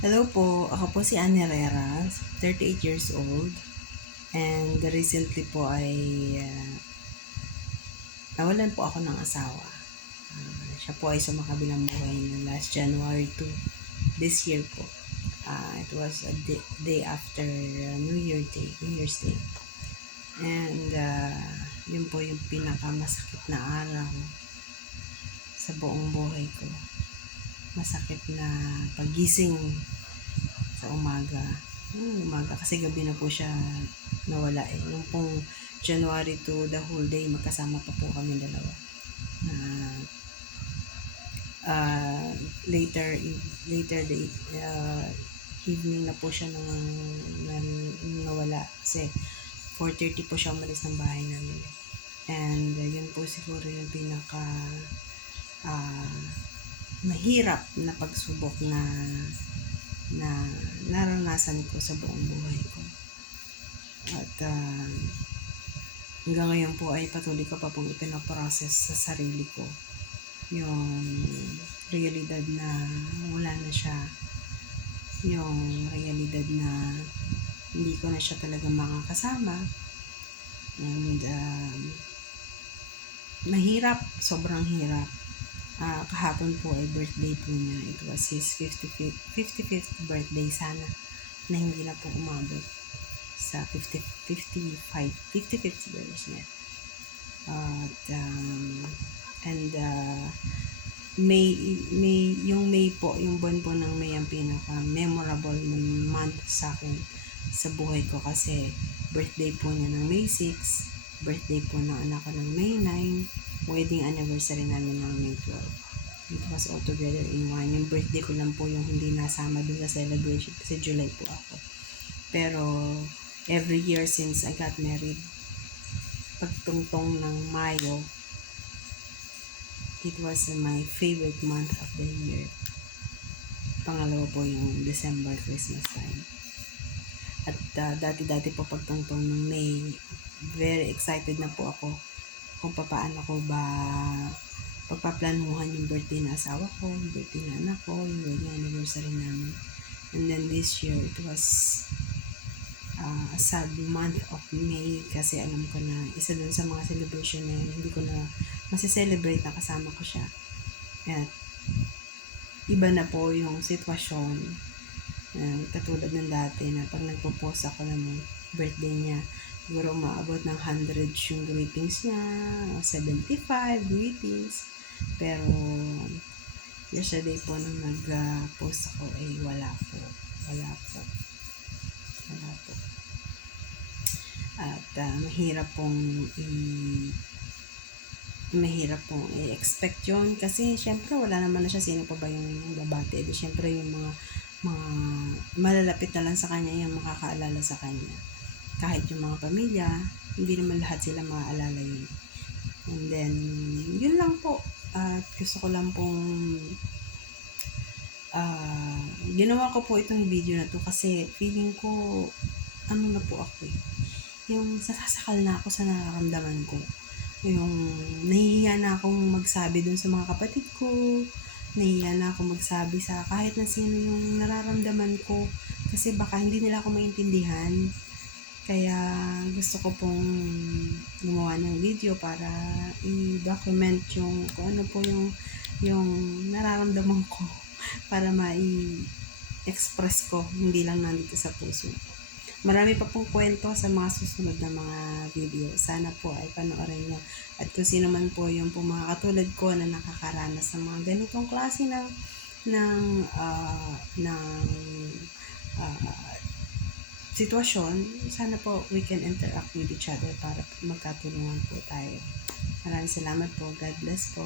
Hello po, ako po si Anne Herrera, 38 years old. And recently po ay nawalan po ako ng asawa. Siya po ay sumakabilang buhay ng last January 2 this year po. It was a day after New Year's Day. And yun po yung pinakamasakit na araw sa buong buhay ko. Masakit na pagising sa umaga. Umaga kasi gabi na po siya nawala eh. Nung pong January to the whole day, magkasama pa po kami dalawa. Later the evening na po siya nang nawala kasi 4:30 po siya umalis ng bahay namin. And yun po siguro yung pinaka mahirap na pagsubok na naranasan ko sa buong buhay ko. At hanggang ngayon po ay patuloy ko pa pong ipinaprocess sa sarili ko yung realidad na wala na siya, yung realidad na hindi ko na siya talaga makakasama. And mahirap, sobrang hirap. Kahapon po ay birthday po niya. It was his 55th birthday. Sana na hindi na po umabot sa 55th birthday niya. Yung May po, yung buwan po ng May ang pinaka memorable month sa akin sa buhay ko kasi birthday po niya ng May 6, birthday po ng anak ko ng May 9, wedding anniversary namin ng May 12. It was all together in one. Yung birthday ko lang po yung hindi nasama dun sa celebration kasi July po ako. Pero every year since I got married, pagtungtong ng Mayo, it was my favorite month of the year. Pangalawa po yung December, Christmas time. At dati-dati po pagtungtong ng May, very excited na po ako kung paano ko ba pagpaplanuhan yung birthday na asawa ko, yung birthday na anak ko, yung wedding anniversary namin. And then this year, it was a sad month of May kasi alam ko na isa dun sa mga celebration na yun, hindi ko na masiselebrate na kasama ko siya. At iba na po yung sitwasyon. Katulad ng dati na pag nagpo-post ako ng birthday niya, siguro maabot ng 100 yung greetings niya, 75 greetings. Pero yesterday po nung nag-post ako ay wala po. At mahirap pong i-expect yun kasi syempre wala naman na siya, sino pa ba yung babate, di syempre yung mga malalapit na lang sa kanya yung makakaalala sa kanya. Kahit yung mga pamilya, hindi naman lahat sila maaalala yun. And then yun lang po. At gusto ko lang pong ginawa ko po itong video na to kasi feeling ko na po ako yung sasakal na ako sa nararamdaman ko. Yung nahihiya na akong magsabi dun sa mga kapatid ko, nahihiya na akong magsabi sa kahit na sino yung nararamdaman ko kasi baka hindi nila ako maintindihan. Kaya gusto ko pong gumawa ng video para i-document yung kung ano po yung nararamdaman ko para mai-express ko, hindi lang nandito sa puso. Marami pa pong kwento sa mga susunod na mga video. Sana po ay panoorin nyo. At kung sino man po yung po mga katulad ko na nakakaranas ng mga ganitong klase ng sitwasyon, sana po we can interact with each other para magkatulungan po tayo. Maraming salamat po. God bless po.